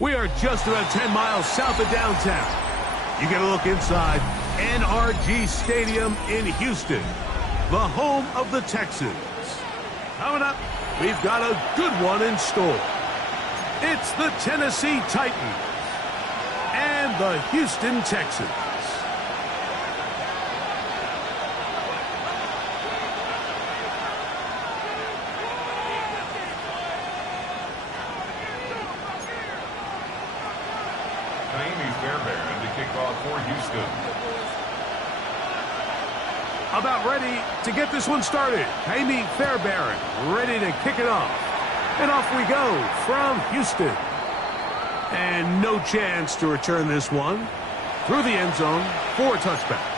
We are just about 10 miles south of downtown. You get a look inside NRG Stadium in Houston, the home of the Texans. Coming up, we've got a good one in store. It's the Tennessee Titans and the Houston Texans. For Houston. About ready to get this one started. Amy Fairbairn ready to kick it off. And off we go from Houston. And no chance to return this one through the end zone for a touchback.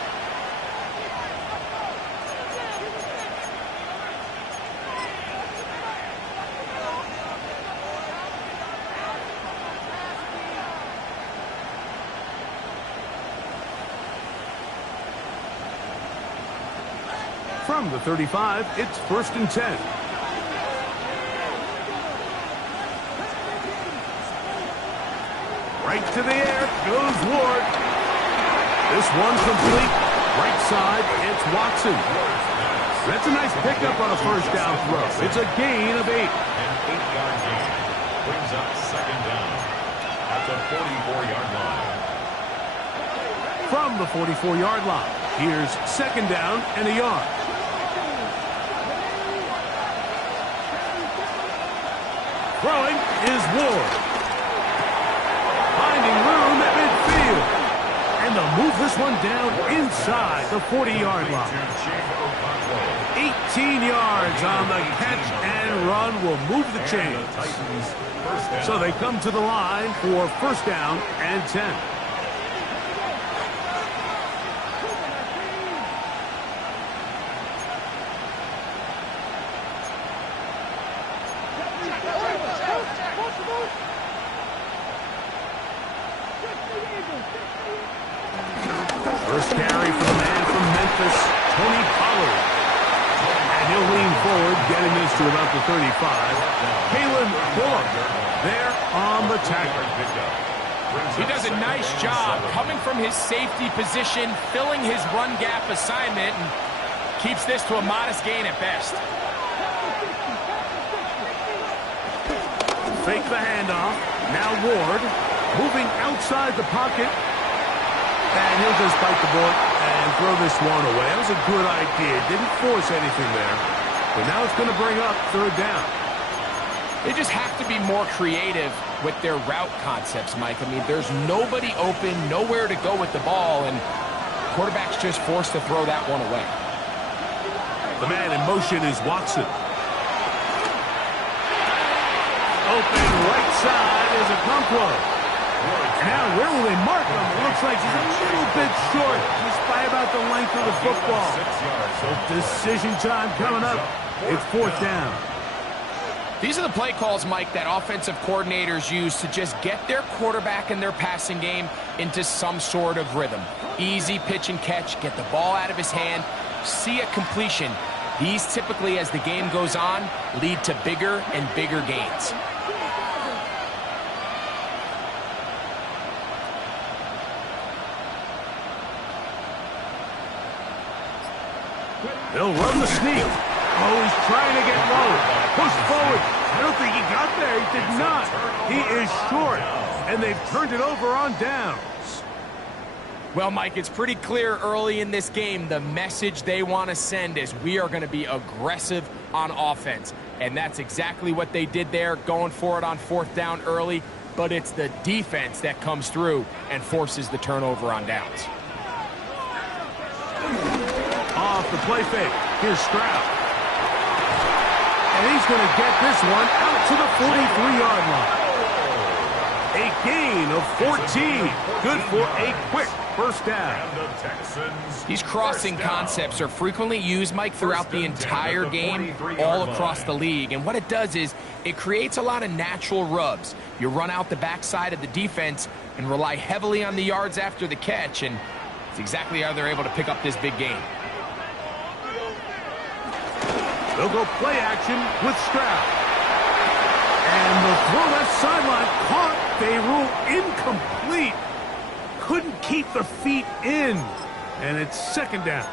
From the 35, it's 1st and 10. Right to the air goes Ward. This one complete. Right side, it's Watson. That's a nice pickup on a first down throw. It's a gain of 8. An 8-yard gain brings up 2nd down at the 44-yard line. From the 44-yard line, here's 2nd down and a yard. Throwing is Ward. Finding room at midfield. And they'll move this one down inside the 40-yard line. 18 yards on the catch and run will move the chains. So they come to the line for 1st down and 10. First carry for the man from Memphis, Tony Pollard. And he'll lean forward, getting this to about the 35. Kalen Bullock there on the tackle. He does a nice job coming from his safety position, filling his run gap assignment, and keeps this to a modest gain at best. Fake the handoff. Now Ward moving outside the pocket. And he'll just bite the bullet and throw this one away. That was a good idea. Didn't force anything there. But now it's going to bring up 3rd down. They just have to be more creative with their route concepts, Mike. I mean, there's nobody open, nowhere to go with the ball, and quarterback's just forced to throw that one away. The man in motion is Watson. Open right side is a Okonkwo. Now, where will they mark him? It looks like he's a little bit short, just by about the length of the football. So decision time coming up. It's 4th down. These are the play calls, Mike, that offensive coordinators use to just get their quarterback and their passing game into some sort of rhythm. Easy pitch and catch, get the ball out of his hand, see a completion. These typically, as the game goes on, lead to bigger and bigger gains. They'll run the sneak. Oh, he's trying to get low. Push forward. I don't think he got there. He did not. He is short. And they've turned it over on downs. Well, Mike, it's pretty clear early in this game the message they want to send is we are going to be aggressive on offense. And that's exactly what they did there, going for it on 4th down early. But it's the defense that comes through and forces the turnover on downs. Off the play fake. Here's Stroud. And he's going to get this one out to the 43-yard line. A gain of 14. Good for a quick first down. These crossing concepts are frequently used, Mike, throughout the entire game, all across the league. And what it does is it creates a lot of natural rubs. You run out the backside of the defense and rely heavily on the yards after the catch, and it's exactly how they're able to pick up this big game. They'll go play action with Stroud. And the throw left sideline caught. They rule incomplete. Couldn't keep the feet in. And it's 2nd down.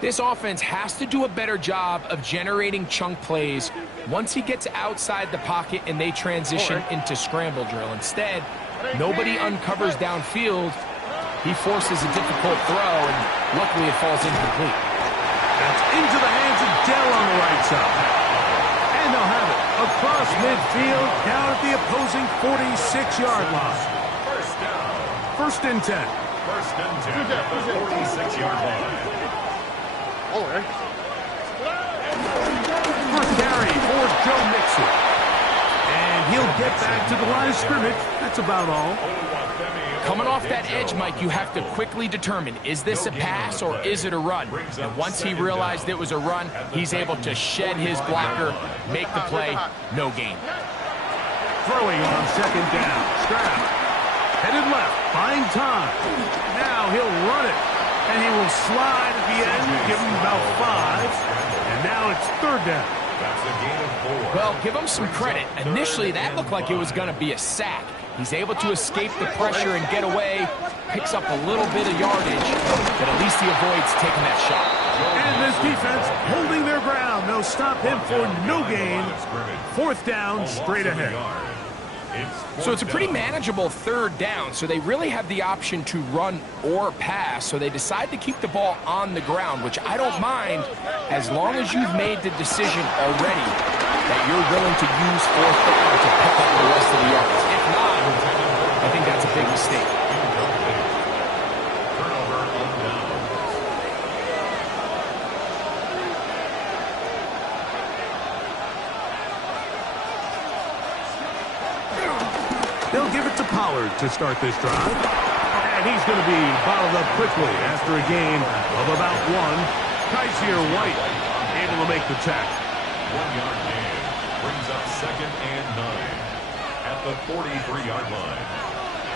This offense has to do a better job of generating chunk plays once he gets outside the pocket and they transition into scramble drill. Instead, nobody uncovers downfield. He forces a difficult throw, and luckily it falls incomplete. That's into the hands of Dell on the right side. And they'll have it across midfield down at the opposing 46-yard line. First and 10. First and 10 at the 46-yard line. First carry for Joe Mixon. And he'll get back to the line of scrimmage. That's about all. Coming off that edge, Mike, you have to quickly determine, is this a pass or is it a run? And once he realized it was a run, he's able to shed his blocker, make the play, no gain. Throwing on 2nd down. Stroud headed left, buying time. Now he'll run it, and he will slide at the end, give him about 5. And now it's 3rd down. That's a gain of 4. Well, give him some credit. Initially, that looked like it was going to be a sack. He's able to escape the pressure and get away, picks up a little bit of yardage, but at least he avoids taking that shot. And this defense holding their ground. They'll stop him for no gain. 4th down, straight ahead. So it's a pretty manageable 3rd down, so they really have the option to run or pass, so they decide to keep the ball on the ground, which I don't mind as long as you've made the decision already that you're willing to use 4th down to pick up the rest of the yards. If not, I think that's a big mistake. Turnover on downs. They'll give it to Pollard to start this drive. And he's going to be bottled up quickly after a gain of about 1. Kaiser White able to make the tackle. 1-yard gain brings up 2nd and 9 at the 43-yard line.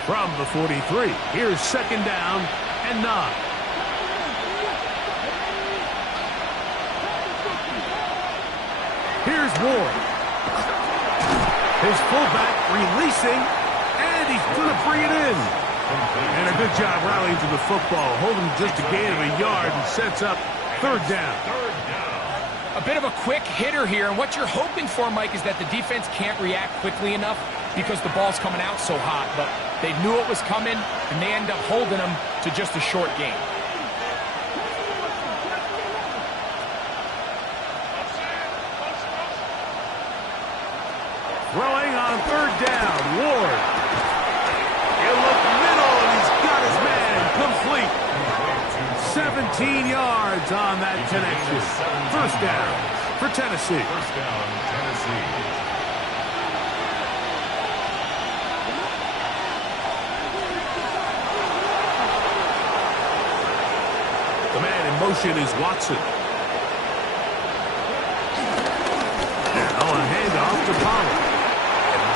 From the 43, here's 2nd down and 9. Here's Ward. His fullback releasing, and he's going to bring it in. And a good job rallying to the football, holding just a gain of a yard and sets up 3rd down. A bit of a quick hitter here, and what you're hoping for, Mike, is that the defense can't react quickly enough because the ball's coming out so hot, but they knew it was coming, and they end up holding them to just a short gain. Throwing on 3rd down, Ward. He'll look middle, and he's got his man complete. 17 yards on that connection. 1st down for Tennessee. 1st down, Tennessee. The man in motion is Watson. Now a handoff to Pollard.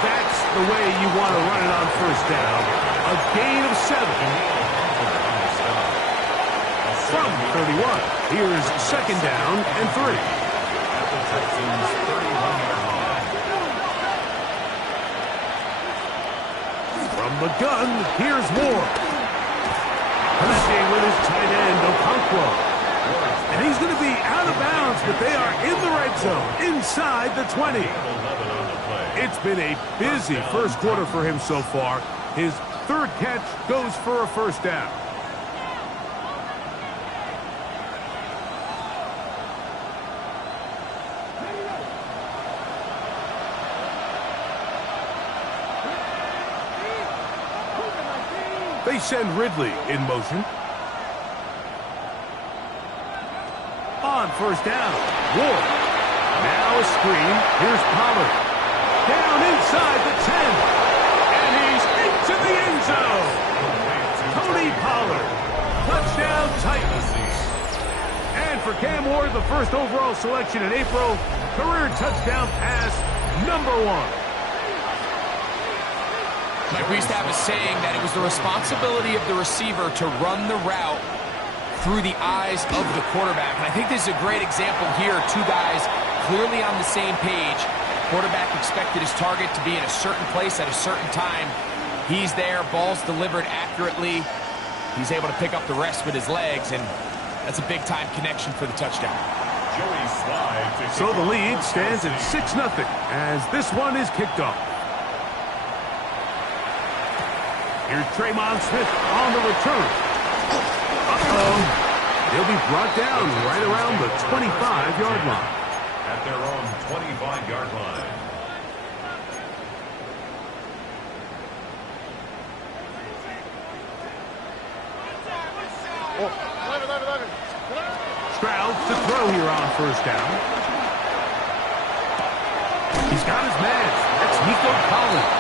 That's the way you want to run it on 1st down. A gain of 7. From 31, here's 2nd down and 3. At the Texans' 31-yard line. From the gun, here's Ward. Connecting with his tight end, Okonkwo. And he's going to be out of bounds, but they are in the red zone, inside the 20. It's been a busy 1st quarter for him so far. His third catch goes for a first down. They send Ridley in motion. On first down, Ward. Now a screen. Here's Pollard. Down inside the 10. And he's into the end zone. Tony Pollard. Touchdown Titans. And for Cam Ward, the first overall selection in April, career touchdown pass #1. Mike, we used to have a saying that it was the responsibility of the receiver to run the route through the eyes of the quarterback. And I think this is a great example here. Two guys clearly on the same page. Quarterback expected his target to be in a certain place at a certain time. He's there. Ball's delivered accurately. He's able to pick up the rest with his legs, and that's a big-time connection for the touchdown. So the lead stands at 6-0 as this one is kicked off. Here's Tremon Smith on the return. He'll be brought down right around the 25-yard line. At their own 25-yard line. Stroud to throw here on first down. He's got his man. That's Nico Collins.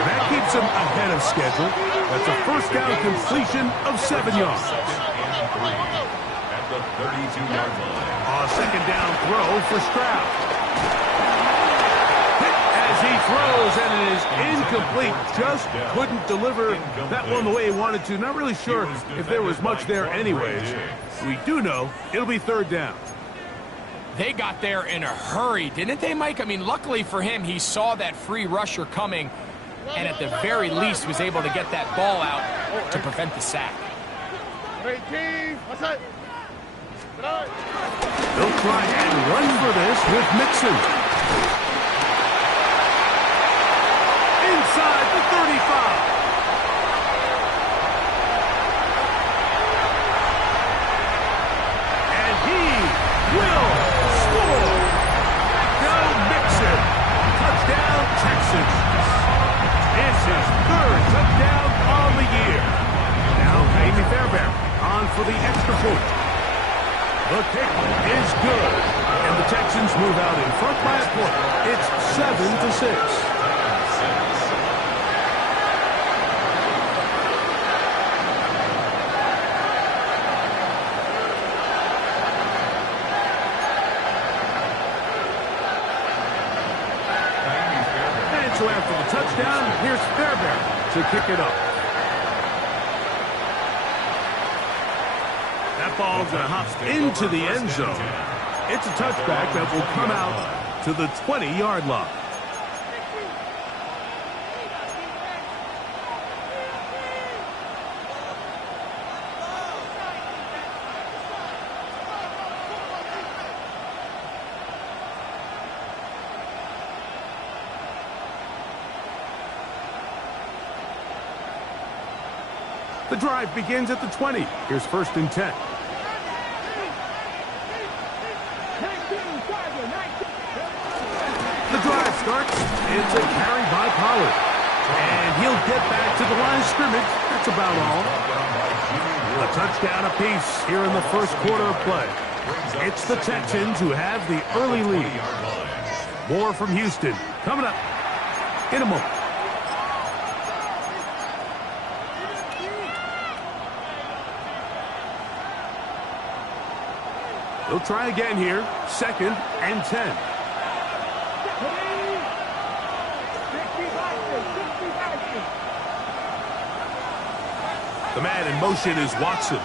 That keeps him ahead of schedule. That's a first down completion of 7 yards. At the 32-yard line. A second down throw for Stroud. Hit as he throws, and it is incomplete. Just couldn't deliver that one the way he wanted to. Not really sure if there was much there anyways. We do know it'll be third down. They got there in a hurry, didn't they, Mike? I mean, luckily for him, he saw that free rusher coming, and at the very least was able to get that ball out to prevent the sack. They'll try and run for this with Mixon. Inside the 35. And he will score. Joe Mixon. Touchdown, Texans. It's his third touchdown on the year. Now Jamie Fairbairn on for the extra point. The kick is good, and the Texans move out in front by a point. It's 7-6. And so after the touchdown, here's Fairbairn to kick it up. That ball's going to hop into the end zone. It's a touchback that will come out to the 20-yard line. The drive begins at the 20. Here's 1st and 10. The drive starts. It's a carry by Pollard. And he'll get back to the line of scrimmage. That's about all. A touchdown apiece here in the first quarter of play. It's the Texans who have the early lead. More from Houston coming up in a moment. They'll try again here. 2nd and 10. The man in motion is Watson.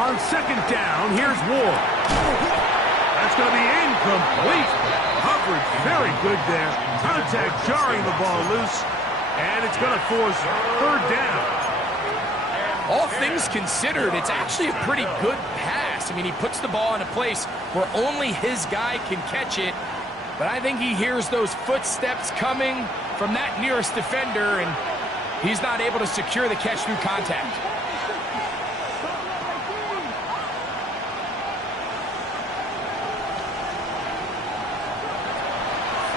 On 2nd down, here's Ward. That's going to be incomplete. Coverage very good there. Contact jarring the ball loose. And it's going to force 3rd down. All things considered, it's actually a pretty good pass. I mean, he puts the ball in a place where only his guy can catch it. But I think he hears those footsteps coming from that nearest defender, and He's not able to secure the catch through contact.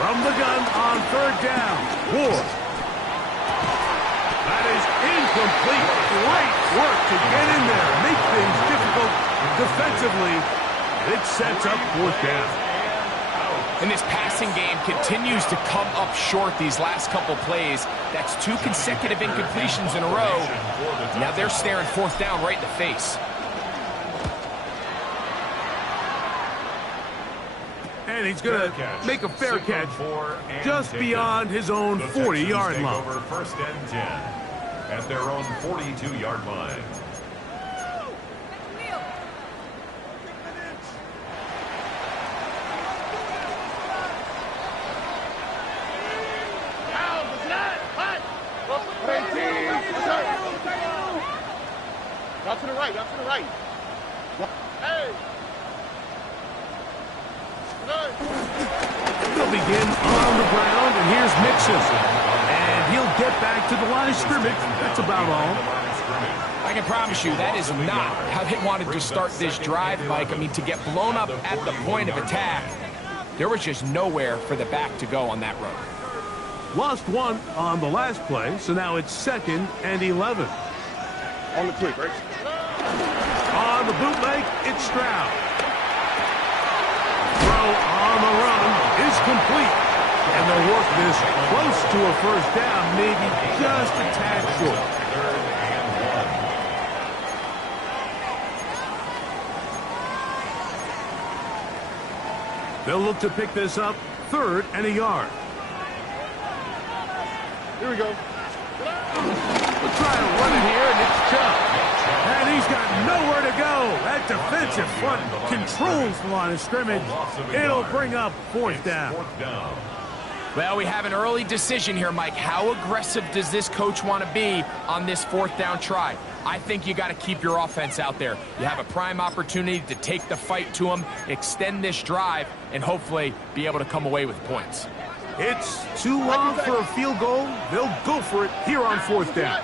From the gun on third down, Ward. That is incomplete. Great work to get in there, make things difficult defensively. It sets up fourth down. And this passing game continues to come up short these last couple plays. That's 2 consecutive incompletions in a row. Now they're staring fourth down right in the face. And he's going to make a fair catch just beyond his own 40-yard line. Over first and 10 at their own 42-yard line. Out to the right, out to the right. Hey! They'll begin on the ground, and here's Mixon. And he'll get back to the line of scrimmage. That's about all. I can promise you that is not how they wanted to start this drive, Mike. I mean, to get blown up at the point of attack, there was just nowhere for the back to go on that road. Lost 1 on the last play, so now it's 2nd and 11. On the quick, right? On the bootleg, it's Stroud. Throw on the run is complete. And they'll work this close to a first down, maybe just a tad short. They'll look to pick this up 3rd and a yard. Here we go. We'll try to run it here, and it's Chubb. And he's got nowhere to go. That defensive front controls the line of scrimmage. It'll bring up fourth down. Well, we have an early decision here, Mike. How aggressive does this coach want to be on this fourth down try? I think you got to keep your offense out there. You have a prime opportunity to take the fight to them, extend this drive, and hopefully be able to come away with points. It's too long for a field goal. They'll go for it here on fourth down.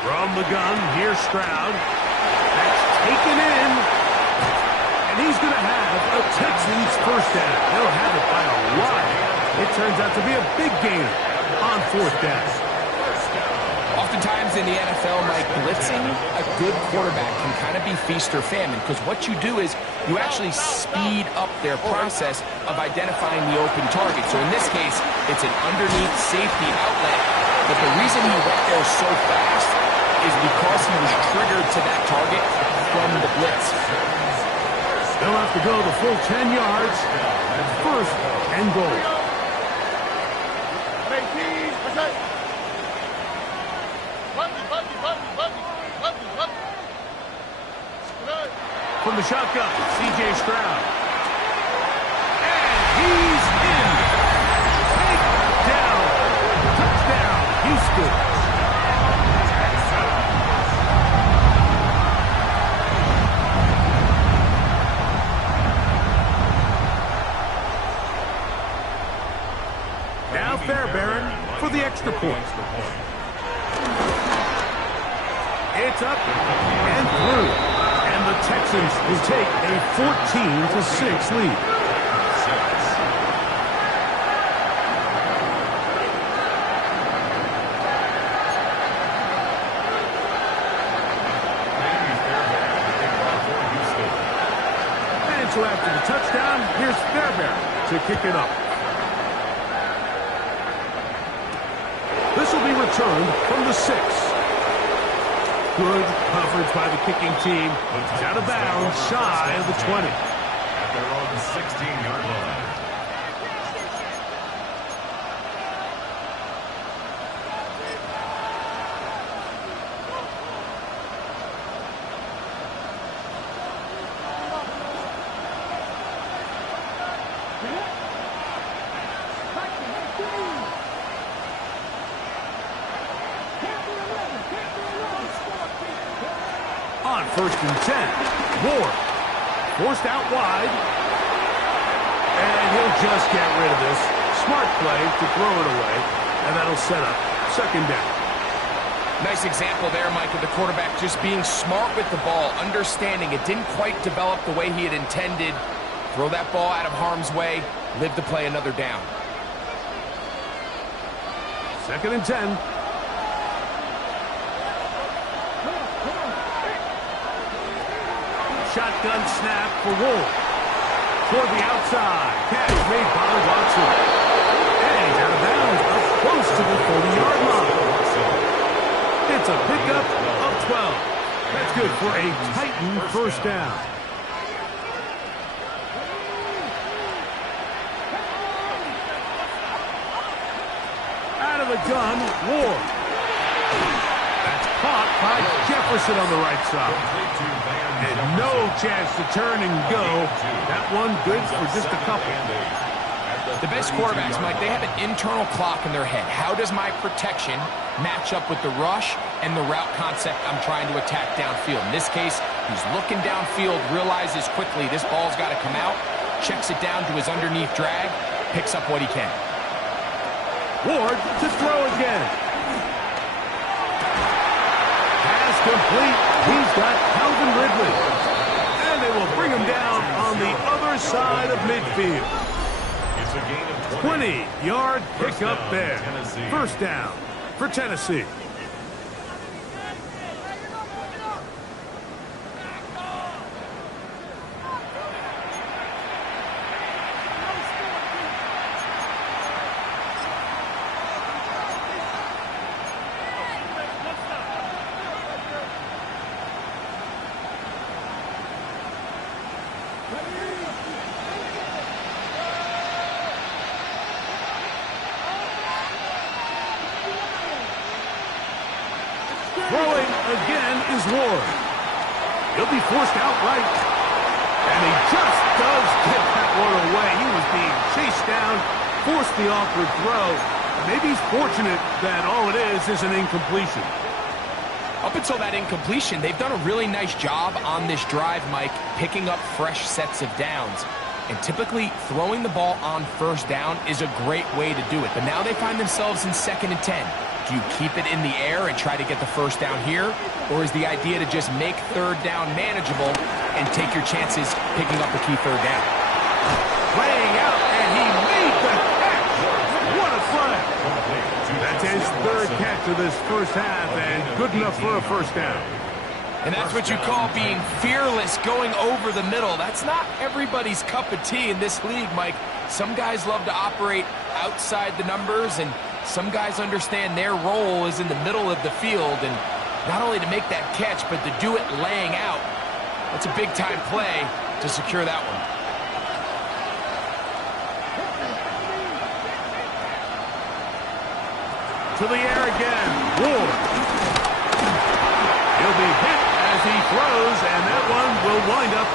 From the gun, here's Stroud. That's taken in. And he's going to have a Texans first down. They'll have it by a lot. It turns out to be a big gainer on fourth down. Oftentimes in the NFL, Mike, blitzing a good quarterback can kind of be feast or famine, because what you do is you actually speed up their process of identifying the open target. So in this case, it's an underneath safety outlet, but the reason he went there so fast is because he was triggered to that target from the blitz. They'll have to go the full 10 yards. First and goal. From the shotgun, C.J. Stroud. And he's in. Takedown. Touchdown, Houston. Now Fairbairn for the extra point. It's up and through. And the Texans will take a 14-6 lead. And so after the touchdown, here's Fairbairn to kick it up. This will be returned from the 6. Good coverage by the kicking team. It's out of bounds, shy of the 20. At their own 16-yard line. On first and 10, Ward forced out wide, and he'll just get rid of this. Smart play to throw it away, and that'll set up second down. Nice example there, Mike, of the quarterback just being smart with the ball, understanding it didn't quite develop the way he had intended. Throw that ball out of harm's way, live to play another down. Second and 10. Shotgun snap for Wolf. Toward the outside. Catch made by Watson. And he's out of bounds up close to the 40-yard line. It's a pickup of 12. That's good for a Titan first down. Out of the gun, Ward. That's caught by Jefferson on the right side. And no chance to turn and go. That one good for just a couple. The best quarterbacks, Mike, they have an internal clock in their head. How does my protection match up with the rush and the route concept I'm trying to attack downfield? In this case, he's looking downfield, realizes quickly this ball's got to come out, checks it down to his underneath drag, picks up what he can. Ward to throw again. Pass complete. He's got Calvin Ridley. And they will bring him down on the other side of midfield. It's a gain of 20-yard pickup there. First down for Tennessee. Throwing again is Ward. He'll be forced outright. And he just does get that one away. He was being chased down, forced the awkward throw. Maybe he's fortunate that all it is an incompletion. Up until that incompletion, they've done a really nice job on this drive, Mike, picking up fresh sets of downs. And typically, throwing the ball on first down is a great way to do it. But now they find themselves in 2nd and 10. Do you keep it in the air and try to get the first down here? Or is the idea to just make third down manageable and take your chances picking up a key third down? Laying out, and he made the catch. What a play. That's his third catch of this first half, and good enough for a first down. And that's what you call being fearless, going over the middle. That's not everybody's cup of tea in this league, Mike. Some guys love to operate outside the numbers, and some guys understand their role is in the middle of the field, and not only to make that catch, but to do it laying out. That's a big-time play to secure that one. To the air again. Ward. He'll be hit as he throws, and that one will wind up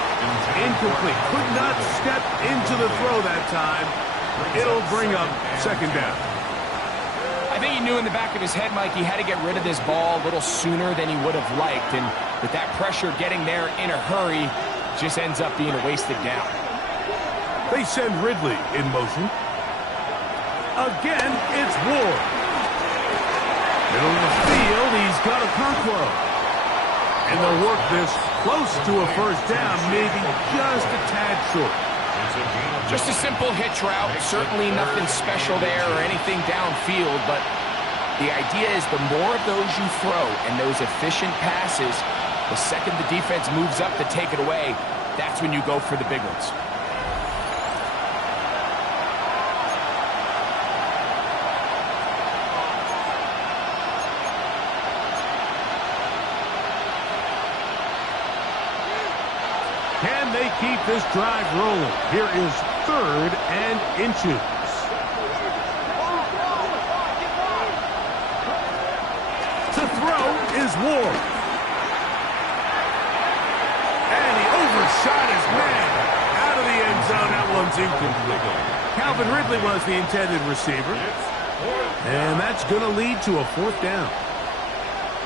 incomplete. Could not step into the throw that time. It'll bring up second down. I think he knew in the back of his head, Mike, he had to get rid of this ball a little sooner than he would have liked. And with that pressure getting there in a hurry, just ends up being a wasted down. They send Ridley in motion. Again, it's Ward. Middle of the field, he's got a Conqueror. And they'll work this close to a first down, maybe just a tad short. Just a simple hitch route, certainly nothing special there or anything downfield, but the idea is the more of those you throw and those efficient passes, the second the defense moves up to take it away, that's when you go for the big ones. Can they keep this drive rolling? Here is 3rd and inches. To throw is Ward. And he overshot his man. Out of the end zone, that one's incomplete. Calvin Ridley was the intended receiver. And that's going to lead to a 4th down.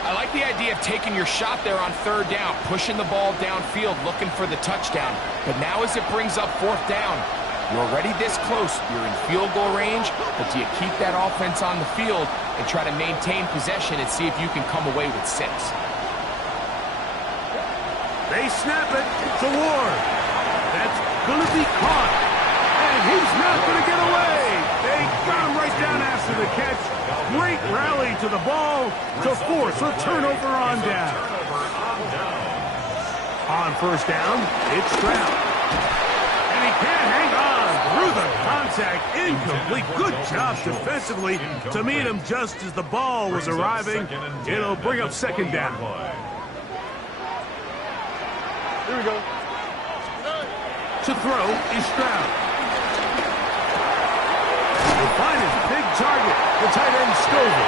I like the idea of taking your shot there on 3rd down, pushing the ball downfield, looking for the touchdown. But now as it brings up 4th down, You're already this close. You're in field goal range, but do you keep that offense on the field and try to maintain possession and see if you can come away with 6? They snap it to Ward. That's going to be caught. And he's not going to get away. They got him right down after the catch. Great rally to the ball to force a turnover on down. On first down, it's Stroud. And he can't hang on through the contact. Incomplete. Good job defensively to meet him just as the ball was arriving. It'll bring up second down. Here we go. To throw is Stroud. He'll find his big target, the tight end Stover.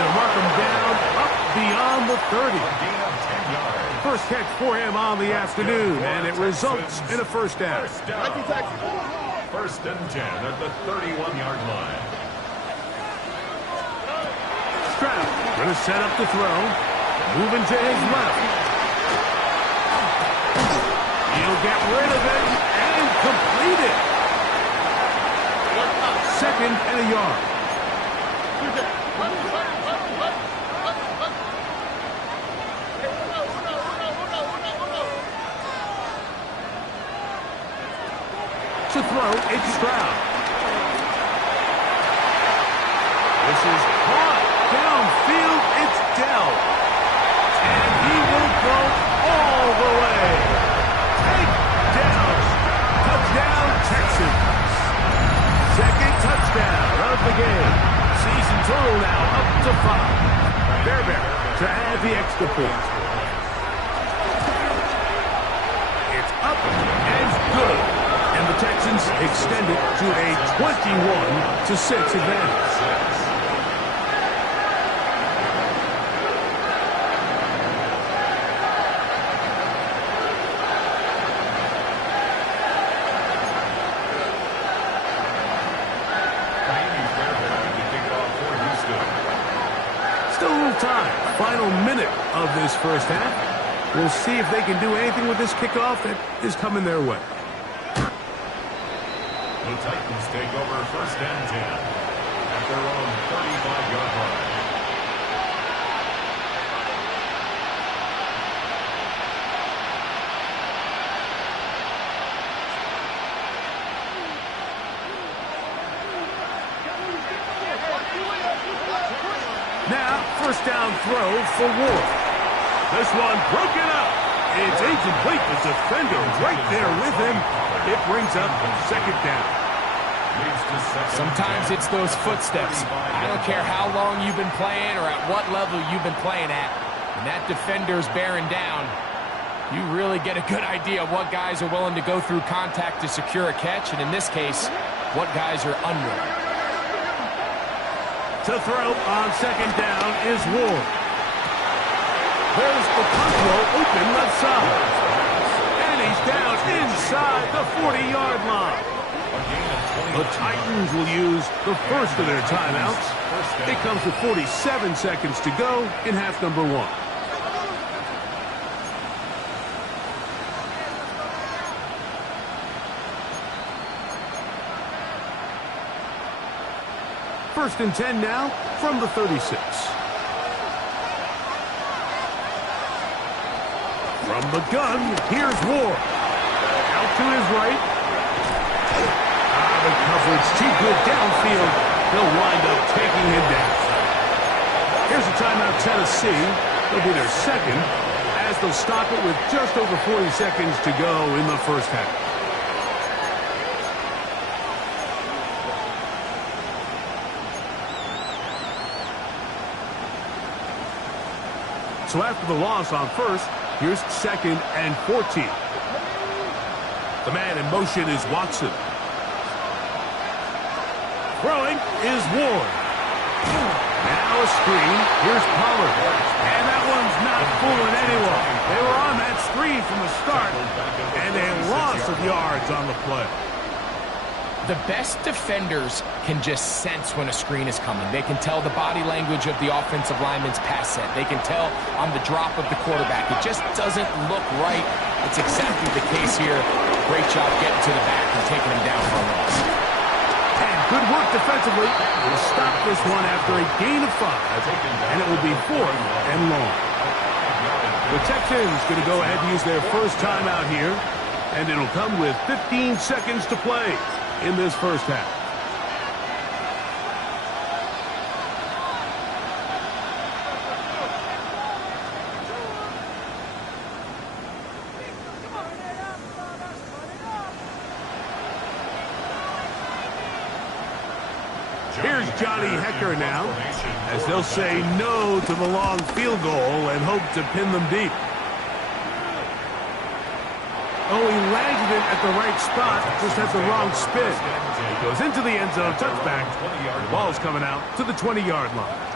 And mark him down up beyond the 30. First catch for him on the afternoon, and it results in a first down. First and 10 at the 31-yard line. Stroud going to set up the throw. Moving to his left. He'll get rid of it and complete it. Second and a yard. To throw, it's Stroud. This is caught downfield. It's Dell. And he will go all the way. Takedown. Touchdown, Texans. Second touchdown of the game. Season total now up to 5. Fairbairn to add the extra point. It's up and good. And the Texans extend it to a 21-6 advantage. Still a little time. Final minute of this first half. We'll see if they can do anything with this kickoff that is coming their way. The Titans take over first and 10 at their own 35-yard line. Now, first down throw for Ward. This one broken up. It's incomplete. The defender right there with him. It brings up second down. Sometimes it's those footsteps. I don't care how long you've been playing or at what level you've been playing at. When that defender's bearing down, you really get a good idea of what guys are willing to go through contact to secure a catch, and in this case, what guys are unwilling. To throw on second down is Ward. There's the control open left side. And he's down inside the 40-yard line. The Titans will use the first of their timeouts. It comes with 47 seconds to go in half number 1. First and 10 now from the 36. From the gun, here's Ward. Out to his right. The coverage too good downfield. They'll wind up taking him down. Here's a timeout, Tennessee. They'll be their second as they'll stop it with just over 40 seconds to go in the first half. So after the loss on first, here's second and 14. The man in motion is Watson. Throwing is Ward. Now a screen. Here's Pollard. And that one's not fooling anyone. They were on that screen from the start, and they lost of yards on the play. The best defenders can just sense when a screen is coming. They can tell the body language of the offensive lineman's pass set. They can tell on the drop of the quarterback. It just doesn't look right. It's exactly the case here. Great job getting to the back and taking him down for a loss. And good work defensively to stop this one after a gain of 5, and it will be 4th and long. The Texans going to go ahead and use their first timeout here, and it'll come with 15 seconds to play in this first half. Here's Johnny Hecker now, as they'll say no to the long field goal and hope to pin them deep. Oh, he landed it at the right spot, just has the wrong spin. It goes into the end zone, touchback. The ball's coming out to the 20-yard line.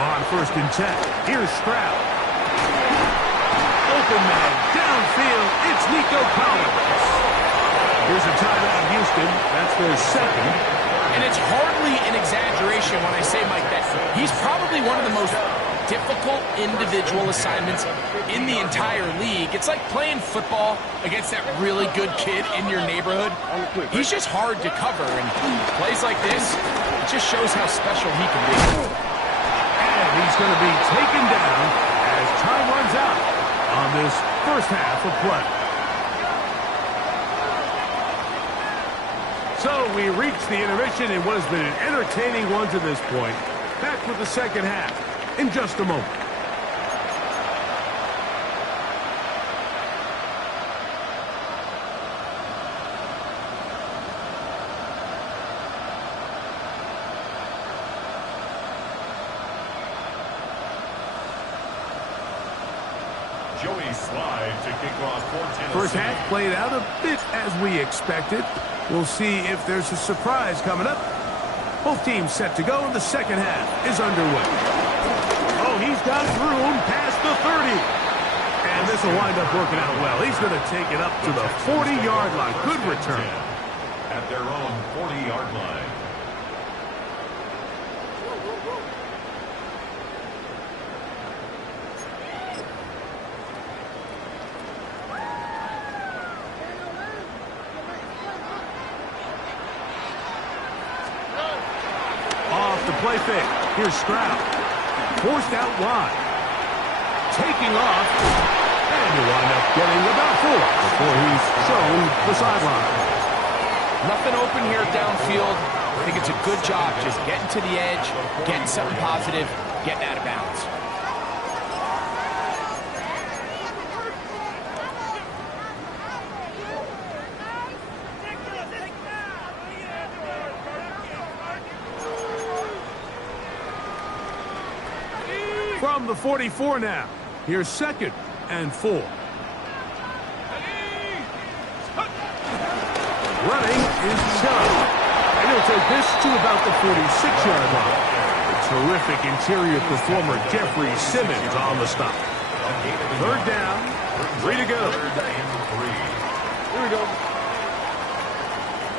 On 1st and 10, here's Stroud. Open man, downfield, it's Nico Collins. Here's a timeout, Houston. That's their second. And it's hardly an exaggeration when I say, Mike, that he's probably one of the most difficult individual assignments in the entire league. It's like playing football against that really good kid in your neighborhood. He's just hard to cover, and plays like this, it just shows how special he can be. And he's going to be taken down as time runs out on this first half of play. So we reach the intermission in what has been an entertaining one to this point. Back with the second half in just a moment. Joey slide to kick off for Tennessee. First half played out a bit as we expected. We'll see if there's a surprise coming up. Both teams set to go, and the second half is underway. Oh, he's got room past the 30. And this will wind up working out well. He's going to take it up to the 40-yard line. Good return. At their own 40-yard line. Play fake. Here's Stroud. Forced out wide. Taking off. And you wind up getting about 4 before he's shown the sideline. Nothing open here downfield. I think it's a good job just getting to the edge, getting something positive, getting out of bounds. From the 44 now. Here's 2nd and 4. Running is Chubb. And he'll take this to about the 46-yard line. The terrific interior performer Jeffrey Simmons on the stop. 3rd down. 3 to go. Here we go.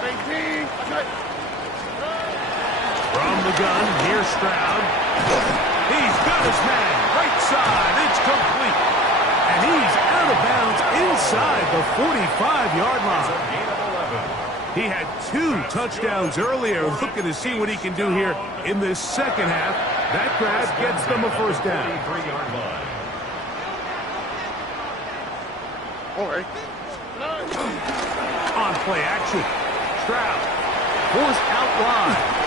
18. From the gun, here's Stroud. He's got his man. Right side. It's complete. And he's out of bounds inside the 45-yard line. He had 2 touchdowns earlier. Looking to see what he can do here in this second half. That grab gets them a first down. All right. On play action. Stroud. Forced out wide.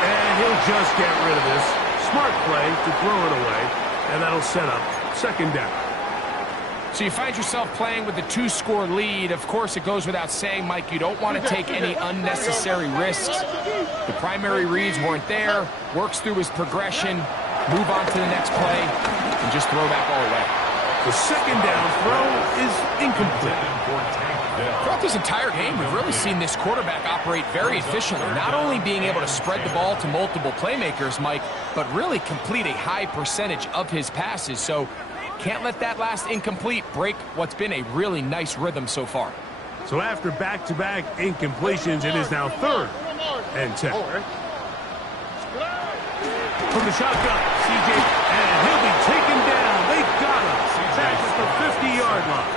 And he'll just get rid of this. Smart play to throw it away. And that'll set up 2nd down. So you find yourself playing with a 2-score lead. Of course, it goes without saying, Mike, you don't want to take any unnecessary risks. The primary reads weren't there. Works through his progression. Move on to the next play. And just throw that ball away. The 2nd down throw is incomplete. Throughout this entire game, we've really seen this quarterback operate very efficiently, not only being able to spread the ball to multiple playmakers, Mike, but really complete a high percentage of his passes. So Can't let that last incomplete break what's been a really nice rhythm so far. So after back-to-back incompletions, it is now 3rd and 10. From the shotgun, CJ, and he'll be taken down. They got him. Back at the 50-yard line.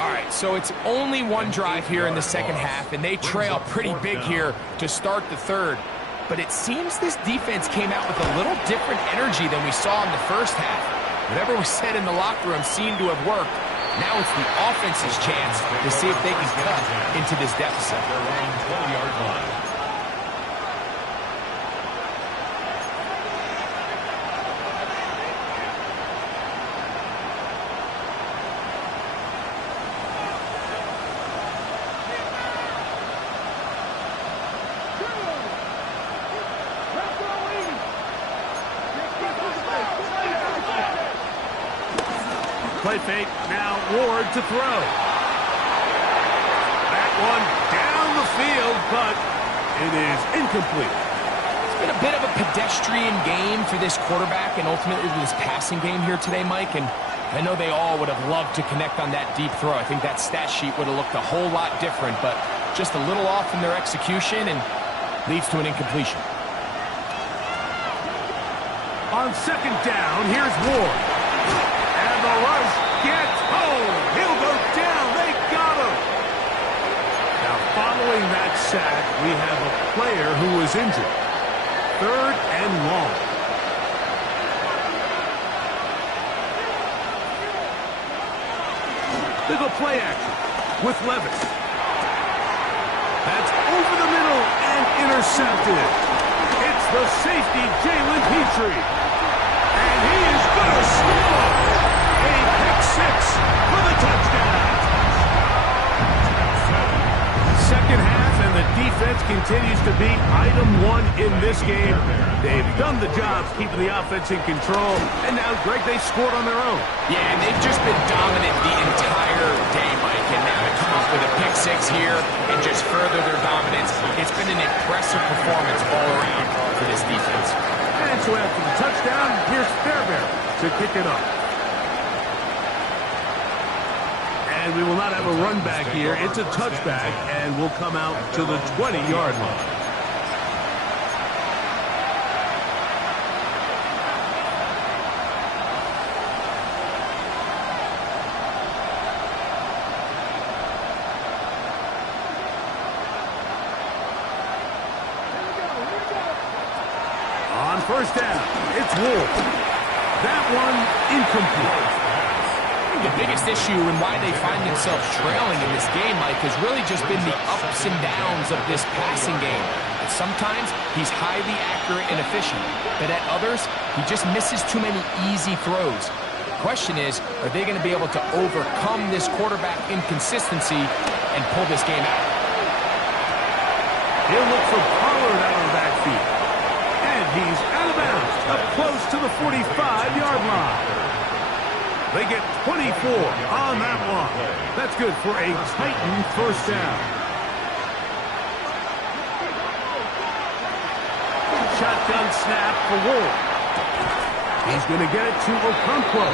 All right, so it's only one drive here in the second half, and they trail pretty big here to start the third. But it seems this defense came out with a little different energy than we saw in the first half. Whatever was said in the locker room seemed to have worked. Now it's the offense's chance to see if they can cut into this deficit. Their own 20-yard line. Play fake, now Ward to throw. That one down the field, but it is incomplete. It's been a bit of a pedestrian game for this quarterback and ultimately this passing game here today, Mike. And I know they all would have loved to connect on that deep throw. I think that stat sheet would have looked a whole lot different, but just a little off in their execution and leads to an incompletion. On 2nd down, here's Ward. And the rush gets home. He'll go down. They got him. Now, following that sack, we have a player who was injured. 3rd and long. They go play action with Levis. That's over the middle and intercepted. It's the safety, Jalen Petrie. And he is going to score. A pick 6 for the touchdown. Second half, and the defense continues to be item 1 in this game. They've done the job keeping the offense in control, and now, Greg, they scored on their own. Yeah, and they've just been dominant the entire day, Mike, and now to come up with a pick 6 here and just further their dominance. It's been an impressive performance all around for this defense. And so after the touchdown, here's Fairbairn to kick it off. And we will not have a run back here. It's a touchback, and we'll come out to the 20-yard line. On 1st down, it's Ward. That one incomplete. The biggest issue and why they find themselves trailing in this game, Mike, has really just been the ups and downs of this passing game. And sometimes he's highly accurate and efficient, but at others, he just misses too many easy throws. The question is, are they going to be able to overcome this quarterback inconsistency and pull this game out? He'll look for Pollard out of the backfield. And he's out of bounds, up close to the 45-yard line. They get 24 on that one. That's good for a Titan 1st down. Shotgun snap for Ward. He's going to get it to Okonkwo.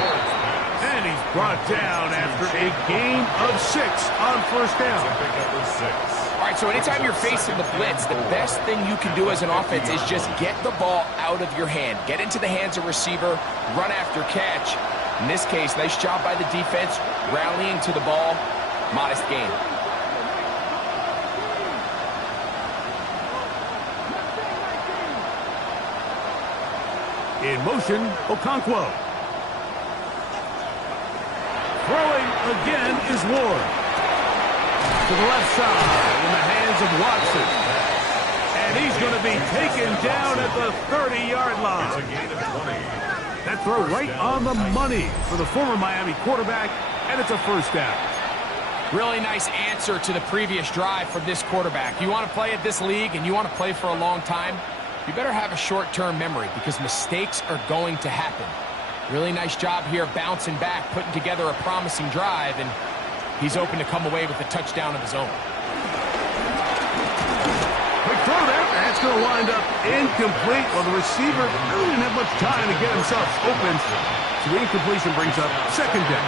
And he's brought down after a gain of 6 on 1st down. All right, so anytime you're facing the blitz, the best thing you can do as an offense is just get the ball out of your hand. Get into the hands of receiver, run after catch. In this case, nice job by the defense, rallying to the ball. Modest gain. In motion, Okonkwo. Throwing again is Ward. To the left side in the hands of Watson. And he's going to be taken down at the 30-yard line. It's a gain of 20. That throw right on the money for the former Miami quarterback, and it's a 1st down. Really nice answer to the previous drive from this quarterback. You want to play at this league and you want to play for a long time, you better have a short-term memory because mistakes are going to happen. Really nice job here bouncing back, putting together a promising drive, and he's open to come away with a touchdown of his own. Quick throw there, and it's going to wind up incomplete. Well, the receiver really didn't have much time to get himself open. So the incompletion brings up second down.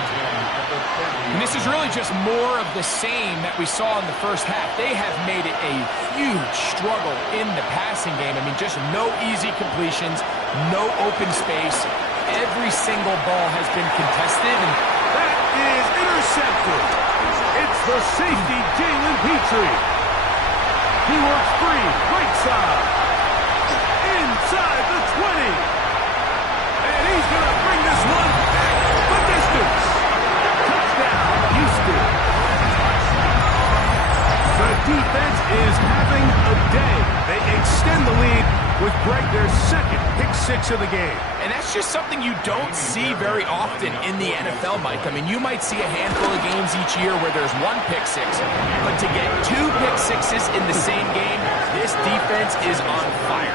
And this is really just more of the same that we saw in the first half. They have made it a huge struggle in the passing game. I mean, just no easy completions, no open space. Every single ball has been contested. And that is intercepted. It's the safety, Jalen Petrie. He works free, right side. Inside the 20. And he's going to bring this one the distance. Touchdown, Houston. The defense is having a day. They extend the lead with their second pick-6 of the game. And that's just something you don't see very often in the NFL, Mike. I mean, you might see a handful of games each year where there's one pick-6, but to get 2 pick-6s in the same game, this defense is on fire.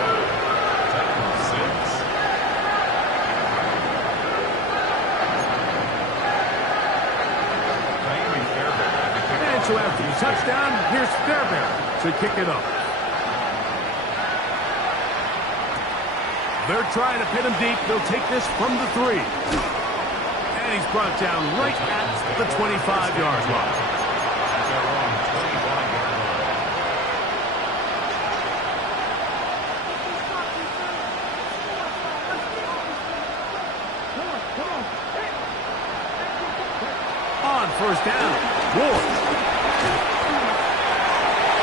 And so after the touchdown, here's Fairbairn to kick it up. They're trying to pin him deep. They'll take this from the 3. And he's brought down right at the 25-yard line. On first down, Ward.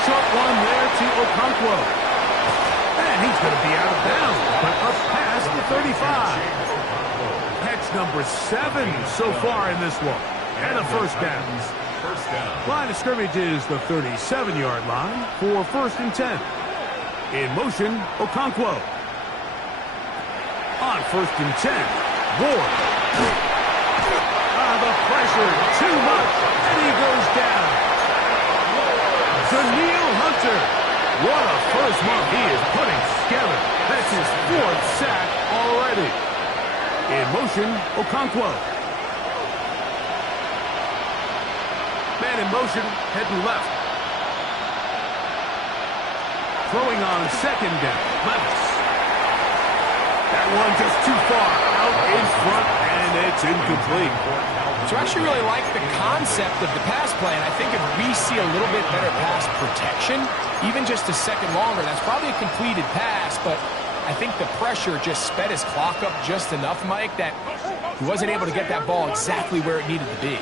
Short one there to Okonkwo. And he's going to be out of bounds, but up past the 35. Catch number 7 so far in this one. And a first down. Line of scrimmage is the 37-yard line for first and 10. In motion, Okonkwo. On first and 10, Ward. The pressure, too much, and he goes down. Daniil Hunter. What a first month he is putting together. That's his 4th sack already. In motion, Okonkwo. Man in motion, heading left. Throwing on second down, Levis. That one just too far out in front, and it's incomplete. So I actually really like the concept of the pass play, and I think if we see a little bit better pass protection, even just a second longer, that's probably a completed pass, but I think the pressure just sped his clock up just enough, Mike, that he wasn't able to get that ball exactly where it needed to be.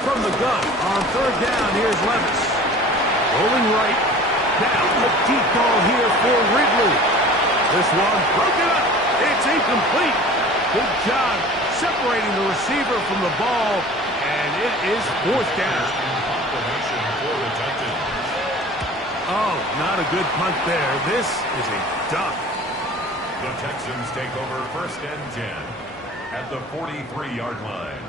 From the gun, on third down, here's Levis. Rolling right, down the deep ball here for Ridley. This one broken up. It's incomplete. Good job separating the receiver from the ball, and it is 4th down. Oh, not a good punt there. This is a duck. The Texans take over first and 10 at the 43-yard line.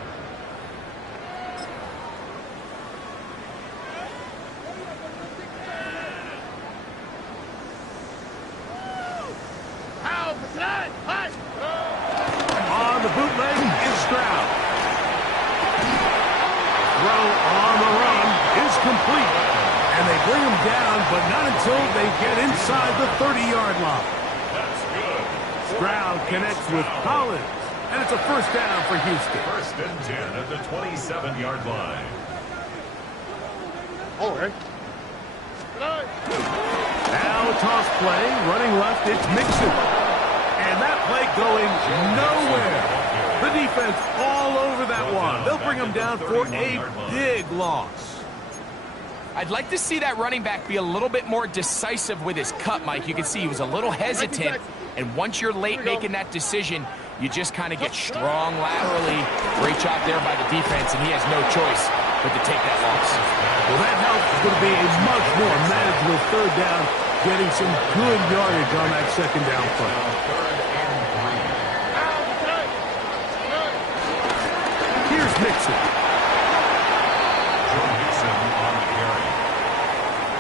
On the bootleg is Stroud. Throw on the run is complete. And they bring him down, but not until they get inside the 30-yard line. Stroud connects with Collins. And it's a first down for Houston. First and 10 at the 27-yard line. All right. Now a toss play, running left, it's Mixon. And that play going nowhere. The defense all over that one. They'll bring him down for a big loss. I'd like to see that running back be a little bit more decisive with his cut, Mike. You can see he was a little hesitant, and once you're late making that decision, you just kind of get strong laterally. Great job there by the defense, and he has no choice but to take that loss. Well, that help is going to be a much more manageable third down, getting some good yardage on that second down play. Here's Mixon. Joe Mixon on the carry.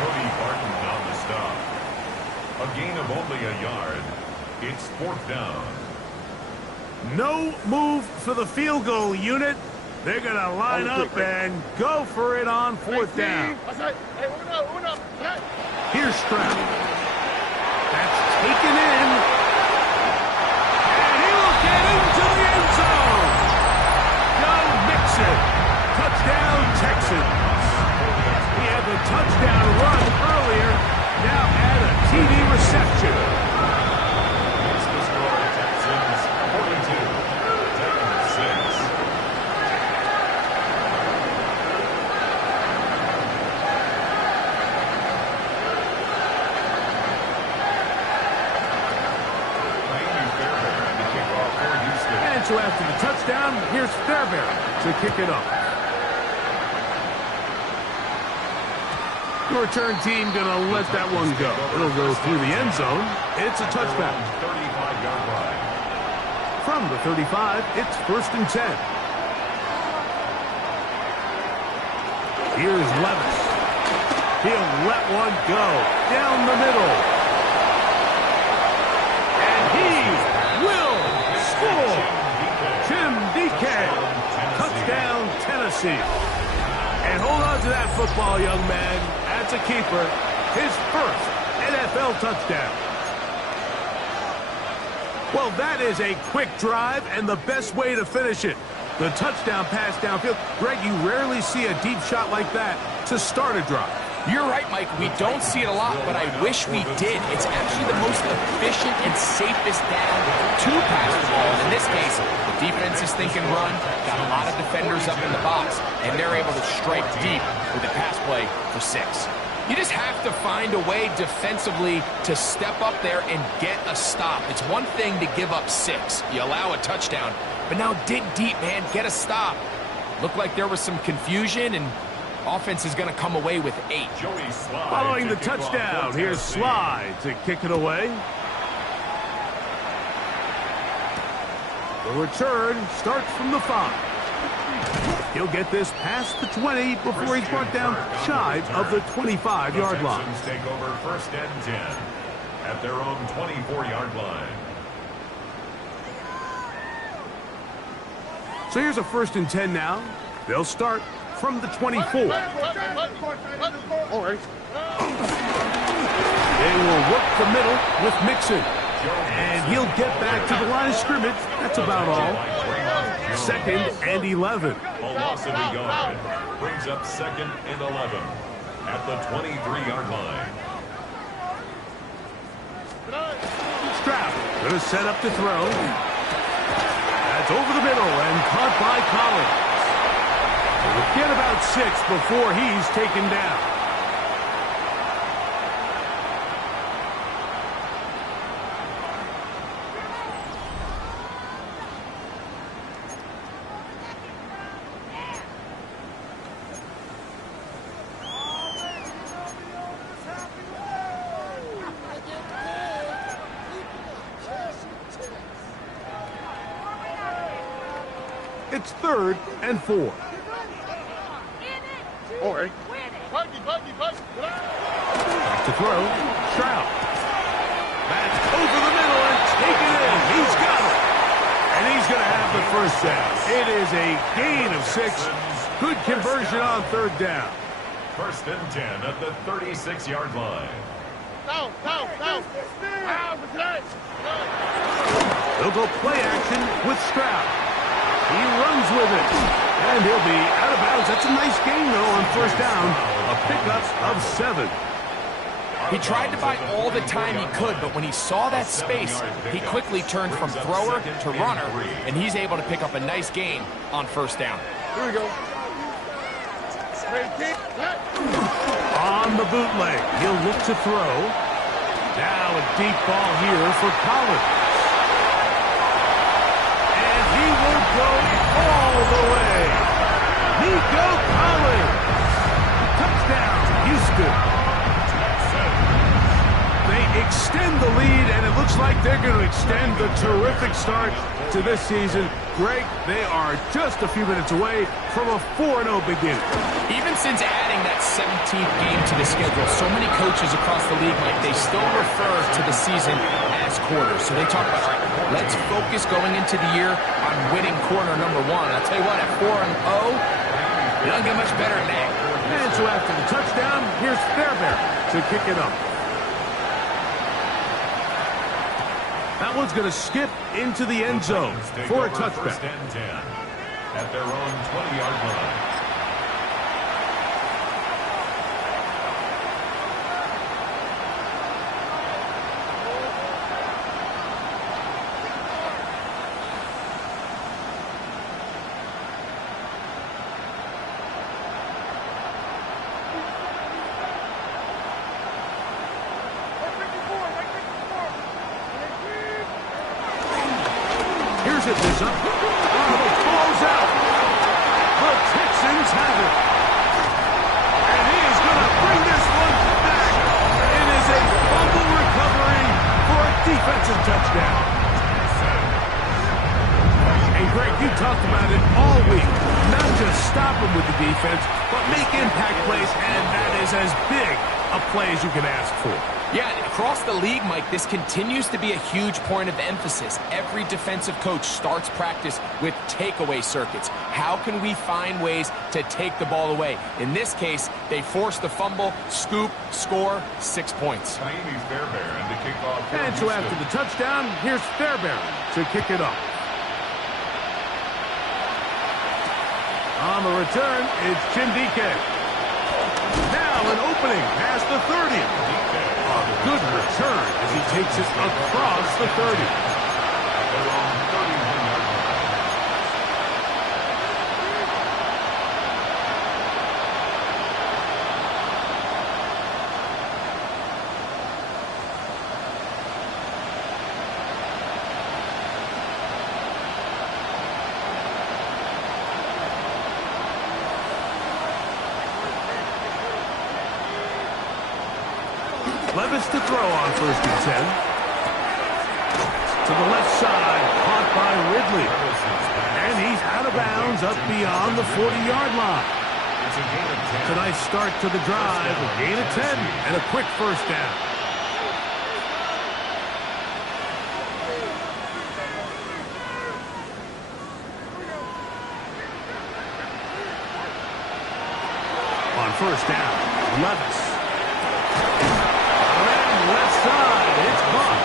Cody Barton on the stop. A gain of only a yard. It's 4th down. No move for the field goal unit. They're going to line up and go for it on fourth down. Here's Stroud. That's taken in. And he will get into the end zone. Joe Mixon. Touchdown, Texans. He had the touchdown run earlier. Now add a TD reception. Texans 42, Texans 6. And so after the touchdown, here's Fairbairn to kick it off. The return team going to let that one go. It'll go through the end zone. It's a touchback. 35-yard line. From the 35, it's 1st and 10. Here's Levis. He'll let one go down the middle. And he will score. Jim DK. Touchdown, Tennessee. And hold on to that football, young man. That's a keeper. His first NFL touchdown. Well, that is a quick drive and the best way to finish it. The touchdown pass downfield. Greg, you rarely see a deep shot like that to start a drive. You're right, Mike. We don't see it a lot, but I wish we did. It's actually the most efficient and safest down to pass the ball. And in this case, the defense is thinking run, got a lot of defenders up in the box, and they're able to strike deep with a pass play for 6. You just have to find a way defensively to step up there and get a stop. It's one thing to give up 6. You allow a touchdown, but now dig deep, man. Get a stop. Looked like there was some confusion, and offense is going to come away with 8. Following the touchdown, here's Slide to kick it away. The return starts from the 5. He'll get this past the 20 before he's brought down shy of the 25-yard line. Texans take over 1st and 10 at their own 24-yard line. So here's a 1st and 10 now. They'll start from the 24. They will work the middle with Mixon. And he'll get back to the line of scrimmage. That's about all. 2nd and 11. A loss of a yard brings up 2nd and 11 at the 23-yard line. Stroud going to set up to throw. That's over the middle and caught by Collins. We'll get about 6 before he's taken down. It's 3rd and 4. Back to throw. Stroud. That's over the middle and taken in. He's got it. And he's going to have the 1st down. It is a gain of 6. Good conversion on 3rd down. 1st and 10 at the 36-yard line. They'll go play action with Stroud. He runs with it. And he'll be out of bounds. That's a nice gain, though, on 1st down. A pickup of 7. He tried to buy all the time he could, but when he saw that space, he quickly turned from thrower to runner, and he's able to pick up a nice gain on 1st down. Here we go. On the bootleg, he'll look to throw. Now a deep ball here for Collins. And he will go all the way. Nico Collins. Touchdown, Houston. They extend the lead, and it looks like they're going to extend the terrific start to this season. Greg, they are just a few minutes away from a 4-0 beginning. Even since adding that 17th game to the schedule, so many coaches across the league, Mike, they still refer to the season as quarters. So they talk about, all right, let's focus going into the year on winning quarter number 1. I'll tell you what, at 4-0, you don't get much better than that. And so after the touchdown, here's Fairbairn to kick it up. That one's going to skip into the end zone for a touchback. 1st and 10 at their own 20-yard line. It is up. Oh, the ball's out. The Texans have it. And he is going to bring this one back. It is a fumble recovery for a defensive touchdown. And Greg, you talked about it all week. Not just stop him with the defense, but make impact plays, and that is as big a play as you can ask for. Yeah, across the league, Mike, this continues to be a huge point of emphasis. Every defensive coach starts practice with takeaway circuits. How can we find ways to take the ball away? In this case, they forced the fumble, scoop, score, 6 points. Fairbairn to kick off. And so after the touchdown, here's Fairbairn to kick it off. On the return, it's Chindike. Now an opening past the 30th. A good return as he takes it across the 30. Their own 31-yard line. Levis to throw on 1st and 10. To the left side, caught by Ridley. And he's out of bounds up beyond the 40-yard line. It's a nice start to the drive, a gain of 10, and a quick 1st down. On 1st down, Levis. Left side, it's caught.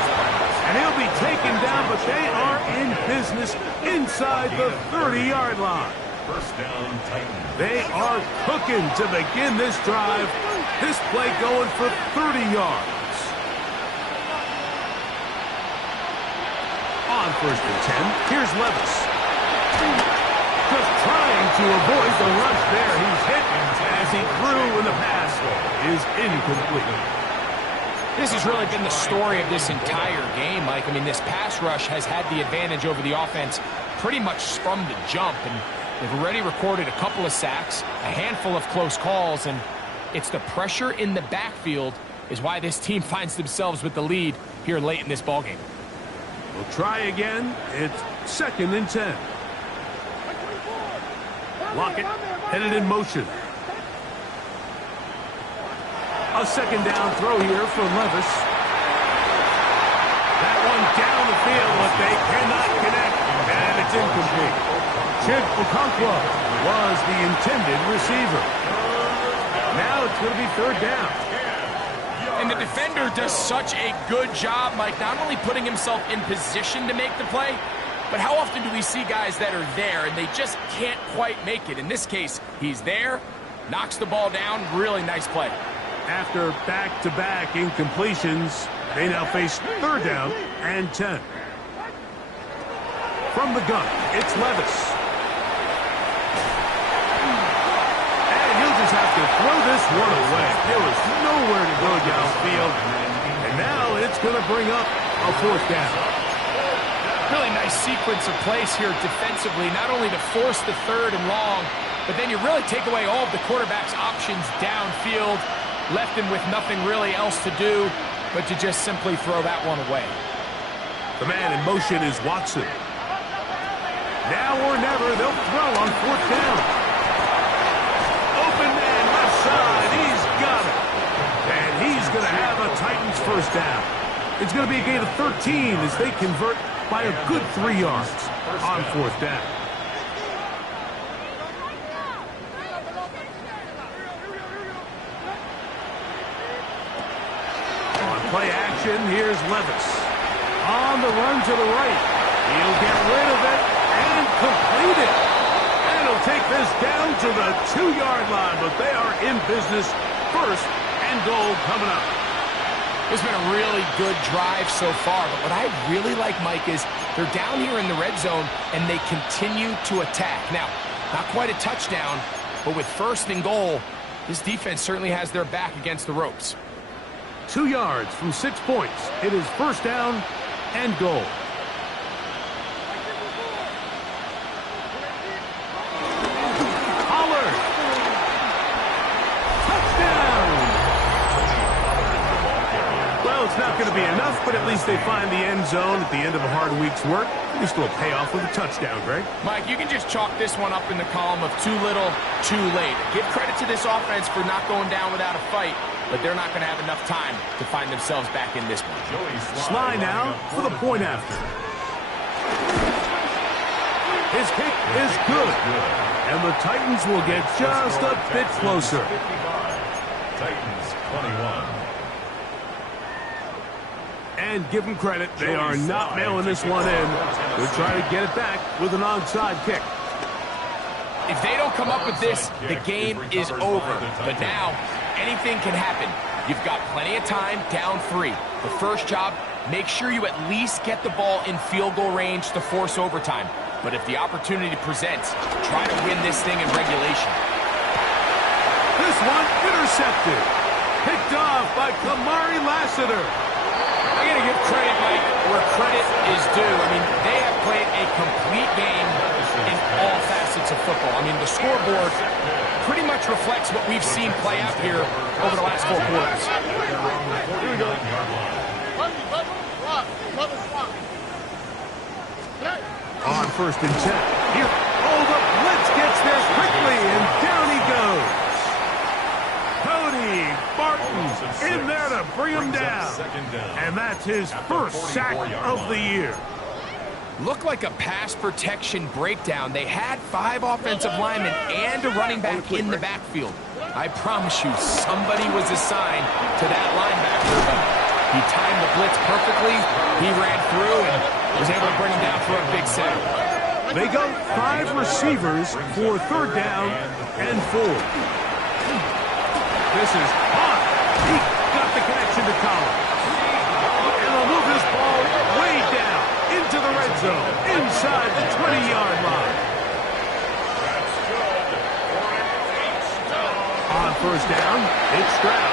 And he'll be taken down, but they are in business inside the 30-yard line. 1st down, Titans. They are cooking to begin this drive. This play going for 30 yards. On 1st and 10, here's Levis. Just trying to avoid the rush there. He's hit as he threw, and the pass is incomplete. This has really been the story of this entire game, Mike. I mean, this pass rush has had the advantage over the offense pretty much from the jump, and they've already recorded a couple of sacks, a handful of close calls, and it's the pressure in the backfield is why this team finds themselves with the lead here late in this ballgame. We'll try again. It's 2nd and 10. Lockett headed in motion. A 2nd down throw here for Levis. That one down the field, but they cannot connect, and it's incomplete. Chid Okonkwo was the intended receiver. Now it's going to be 3rd down. And the defender does such a good job, Mike, not only putting himself in position to make the play, but how often do we see guys that are there and they just can't quite make it? In this case, he's there, knocks the ball down, really nice play. After back-to-back incompletions, they now face 3rd down and 10. From the gun, it's Levis. And he'll just have to throw this one away. There was nowhere to go downfield. And now it's going to bring up a 4th down. Really nice sequence of plays here defensively, not only to force the 3rd and long, but then you really take away all of the quarterback's options downfield, left him with nothing really else to do but to just simply throw that one away. The man in motion is Watson. Now or never, they'll throw on 4th down. Open first down. It's going to be a gain of 13 as they convert by a good 3 yards on fourth down. On play action, here's Levis. On the run to the right. He'll get rid of it and complete it. And he'll take this down to the 2-yard line, but they are in business. First and goal coming up. It's been a really good drive so far, but what I really like, Mike, is they're down here in the red zone, and they continue to attack. Now, not quite a touchdown, but with first and goal, this defense certainly has their back against the ropes. 2 yards from 6 points. It is first down and goal. It's not going to be enough, but at least they find the end zone at the end of a hard week's work. At least it'll pay off with a touchdown, Greg. Mike, you can just chalk this one up in the column of too little, too late. Give credit to this offense for not going down without a fight, but they're not going to have enough time to find themselves back in this one. Sly now for the point after. His kick is good, and the Titans will get just a bit closer. Titans 21. And give them credit, they are not mailing this one in. They're trying to get it back with an onside kick. If they don't come up with this, the game is over. But now, anything can happen. You've got plenty of time, down 3. The first job, make sure you at least get the ball in field goal range to force overtime. But if the opportunity presents, try to win this thing in regulation. This one intercepted. Picked off by Kamari Lassiter. I got to give credit, Mike, where credit is due. I mean, they have played a complete game in all facets of football. I mean, the scoreboard pretty much reflects what we've seen play out here over the last 4 quarters. Here we go. On first and 10. Here, the blitz gets there quickly, and down he goes. Cody Barton in there to bring him down. And that's his first sack of the year. Looked like a pass protection breakdown. They had 5 offensive linemen and a running back in the backfield. I promise you, somebody was assigned to that linebacker, but he timed the blitz perfectly. He ran through and was able to bring him down for a big sack. They go 5 receivers for third down and 4. This is hot. He got the connection to Collins. And they'll move this ball way down into the red zone, inside the 20-yard line. On first down, it's Stroud.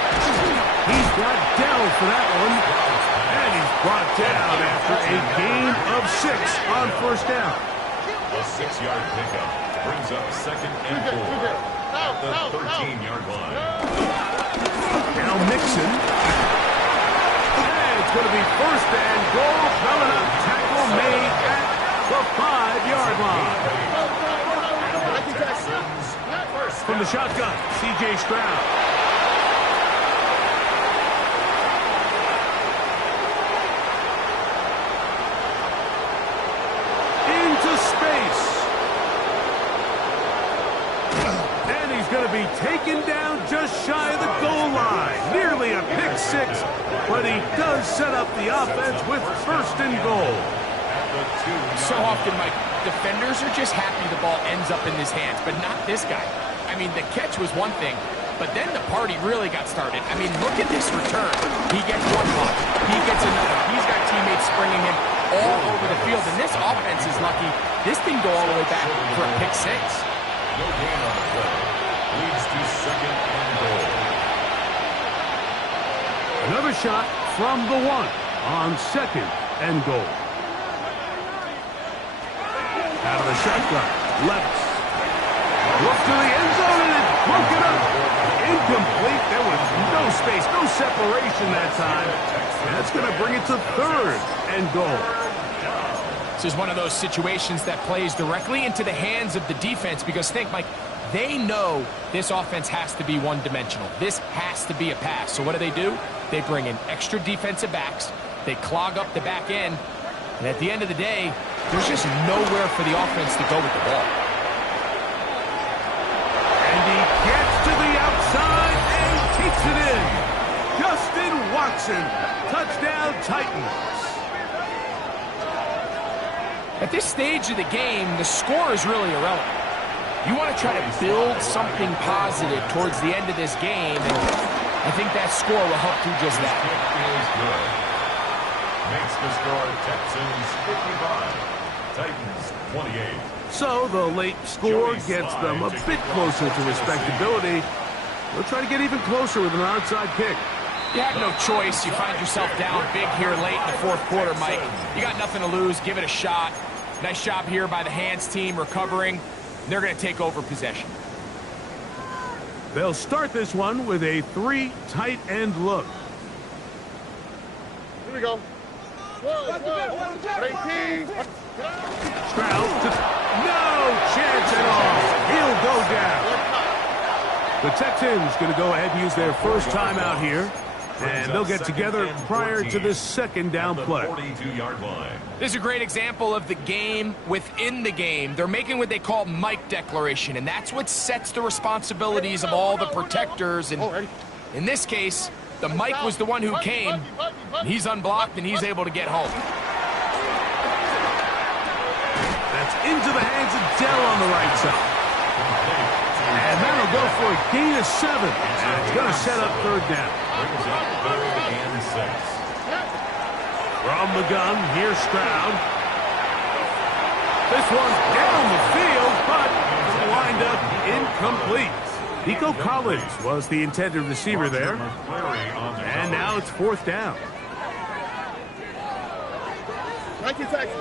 He's got down for that one. And he's brought down after a gain of 6 on first down. A 6-yard pickup brings up second and 4. At the 13-yard line. Now Mixon. And it's going to be first and goal coming up. Tackle made at the 5-yard line. From the shotgun, C.J. Stroud. Into space. Going to be taken down just shy of the goal line. Nearly a pick 6, but he does set up the offense with first and goal. So often, Mike, defenders are just happy the ball ends up in his hands, but not this guy. I mean, the catch was one thing, but then the party really got started. I mean, look at this return. He gets one block. He gets another. He's got teammates springing him all over the field, and this offense is lucky. This didn't go all the way back for a pick 6. No gain on the play. Leads to second and goal. Another shot from the 1 on second and goal. Out of the shotgun, Levis. Look to the end zone and it's broken up. Incomplete. There was no space, no separation that time. And that's going to bring it to third and goal. This is one of those situations that plays directly into the hands of the defense because think, Mike, They know this offense has to be one-dimensional. This has to be a pass. So what do? They bring in extra defensive backs. They clog up the back end. And at the end of the day, there's just nowhere for the offense to go with the ball. And he gets to the outside and takes it in. Justin Watson, touchdown Titans. At this stage of the game, the score is really irrelevant. You want to try to build something positive towards the end of this game, and I think that score will help do just that. Is good. Makes the score Texans 55, Titans 28. So the late score gets them a bit closer to respectability. They'll try to get even closer with an onside kick. You had no choice. You find yourself down big here late in the fourth quarter, Mike. You got nothing to lose. Give it a shot. Nice job here by the hands team recovering. They're going to take over possession. They'll start this one with a 3 tight end look. Here we go. Stroud, no chance at all. He'll go down. The Texans going to go ahead and use their first timeout here. And they'll get together prior to this second down play. 42-yard line. This is a great example of the game within the game. They're making what they call Mike declaration, and that's what sets the responsibilities of all the protectors. And in this case, the Mike was the one who came. He's unblocked, and he's able to get home. That's into the hands of Dell on the right side. And that'll go for a gain of 7. And it's going to set up third down. Brings up 3rd and 6. From the gun, here's Stroud. This one's down the field, but it'll wind up incomplete. Nico Collins was the intended receiver there. And now it's 4th down. Thank you, Texas.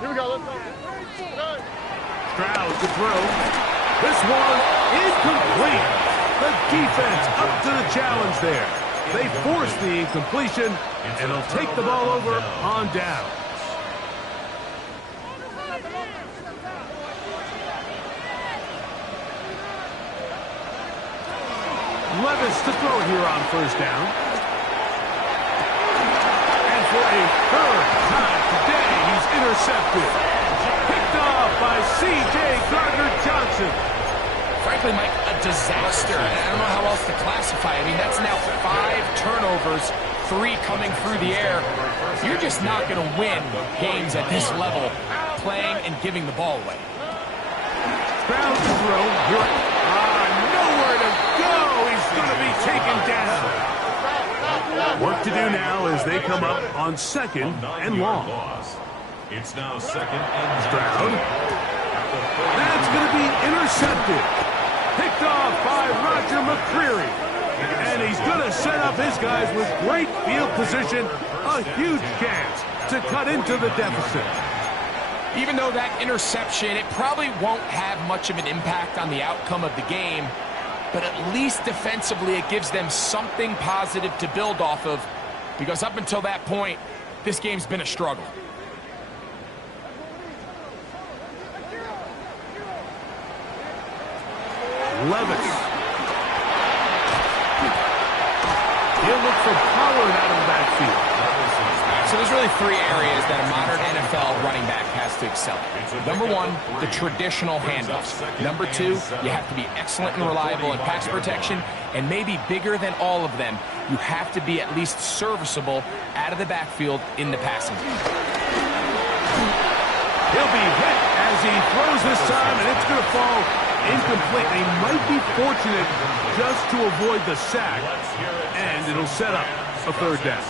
Here we go. Let's go. Stroud to throw. This one incomplete. The defense up to the challenge there. They force the incompletion, and they'll take the ball over on down. Levis to throw here on first down. And for a 3rd time today, he's intercepted. Picked off by C.J. Gardner-Johnson. Frankly, Mike, a disaster. I don't know how else to classify it. I mean, that's now 5 turnovers, 3 coming through the air. You're just not going to win games at this level, playing and giving the ball away. Stroud to throw. Nowhere to go. He's going to be taken down. Work to do now as they come up on 2nd and long. It's now 2nd and Stroud. That's going to be intercepted. Picked off by Roger McCreary. And he's going to set up his guys with great field position. A huge chance to cut into the deficit. Even though that interception, it probably won't have much of an impact on the outcome of the game, but at least defensively it gives them something positive to build off of, because up until that point, this game's been a struggle. Levis. He'll look for Pollard out of the backfield. So there's really 3 areas that a modern NFL running back has to excel at. Number 1, the traditional handoffs. Number 2, you have to be excellent and reliable in pass protection. And maybe bigger than all of them, you have to be at least serviceable out of the backfield in the passing game. He'll be hit as he throws this time, and it's going to fall incomplete. They might be fortunate just to avoid the sack, and it'll set up a 3rd down.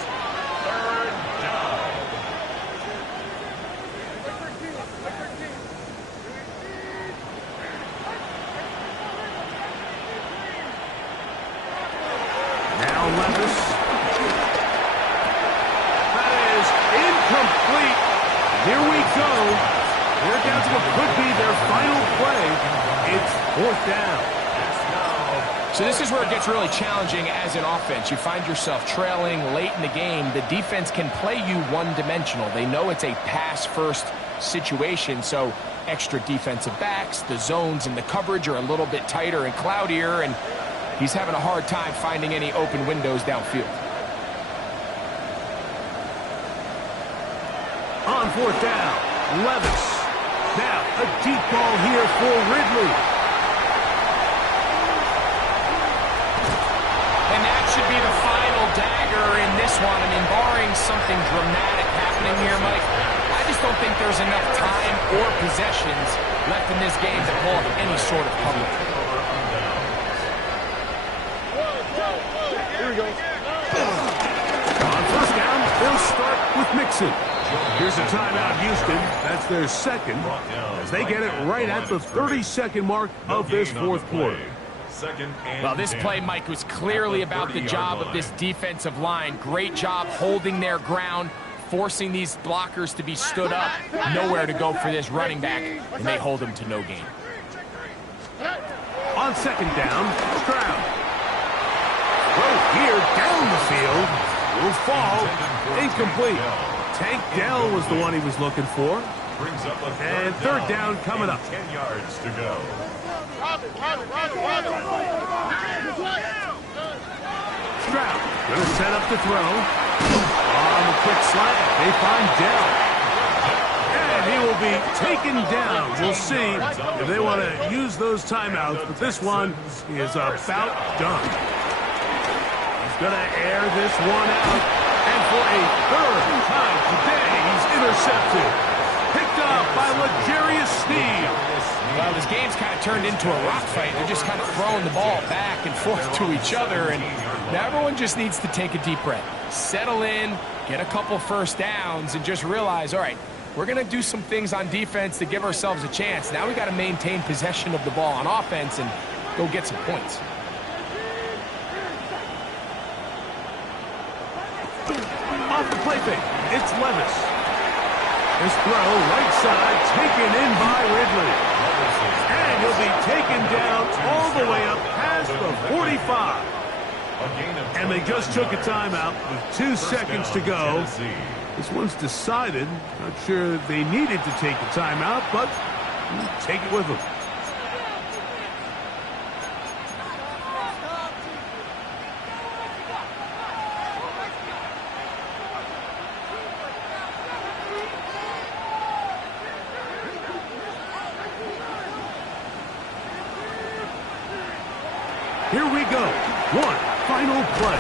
Now Levis. That is incomplete. Here we go. We're down to what could be their final play. It's 4th down. So this is where it gets really challenging as an offense. You find yourself trailing late in the game. The defense can play you one-dimensional. They know it's a pass-first situation. So extra defensive backs. The zones and the coverage are a little bit tighter and cloudier, and he's having a hard time finding any open windows downfield. On fourth down, Levis. Now, a deep ball here for Ridley. And that should be the final dagger in this one. I mean, barring something dramatic happening here, Mike, I just don't think there's enough time or possessions left in this game to pull up any sort of comeback. Here we go. On first down, they'll start with Mixon. Here's a timeout, Houston. That's their second, as they get it right at the 30-second mark of this fourth quarter. Well, this play, Mike, was clearly about the job of this defensive line. Great job holding their ground, forcing these blockers to be stood up. Nowhere to go for this running back, and they hold him to no gain. On second down, Stroud. Throw here down the field. Will fall. Incomplete. Tank Dell was the one he was looking for. And third down coming up. 10 yards to go. Stroud going to set up the throw. On the quick slant, they find Dell. And he will be taken down. We'll see if they want to use those timeouts, but this one is about done. He's going to air this one out. And for a third time today, he's intercepted. Picked up by L'Jarius Sneed. Well, this game's kind of turned into a rock fight. They're just kind of throwing the ball back and forth to each other, and now everyone just needs to take a deep breath. Settle in, get a couple first downs, and just realize, all right, we're going to do some things on defense to give ourselves a chance. Now we got to maintain possession of the ball on offense and go get some points. Off the play fake, it's Levis. This throw, right side, taken in by Ridley. And he'll be taken down all the way up past the 45. And they just took a timeout with 2 seconds to go. This one's decided. Not sure they needed to take the timeout, but take it with them. Here we go. One final play.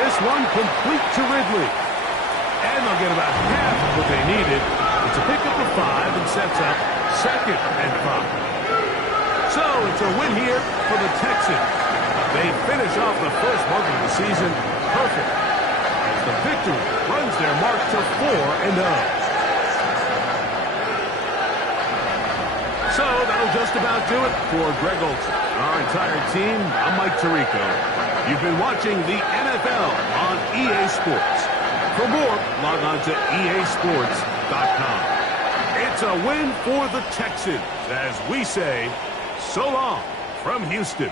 This one complete to Ridley. And they'll get about half of what they needed. It's a pickup of 5 and sets up 2nd and 5. So it's a win here for the Texans. They finish off the first month of the season perfect. The victory runs their mark to 4-0. So that'll just about do it for Greg Olsen. Our entire team, I'm Mike Tirico. You've been watching the NFL on EA Sports. For more, log on to easports.com. It's a win for the Texans, as we say, so long from Houston.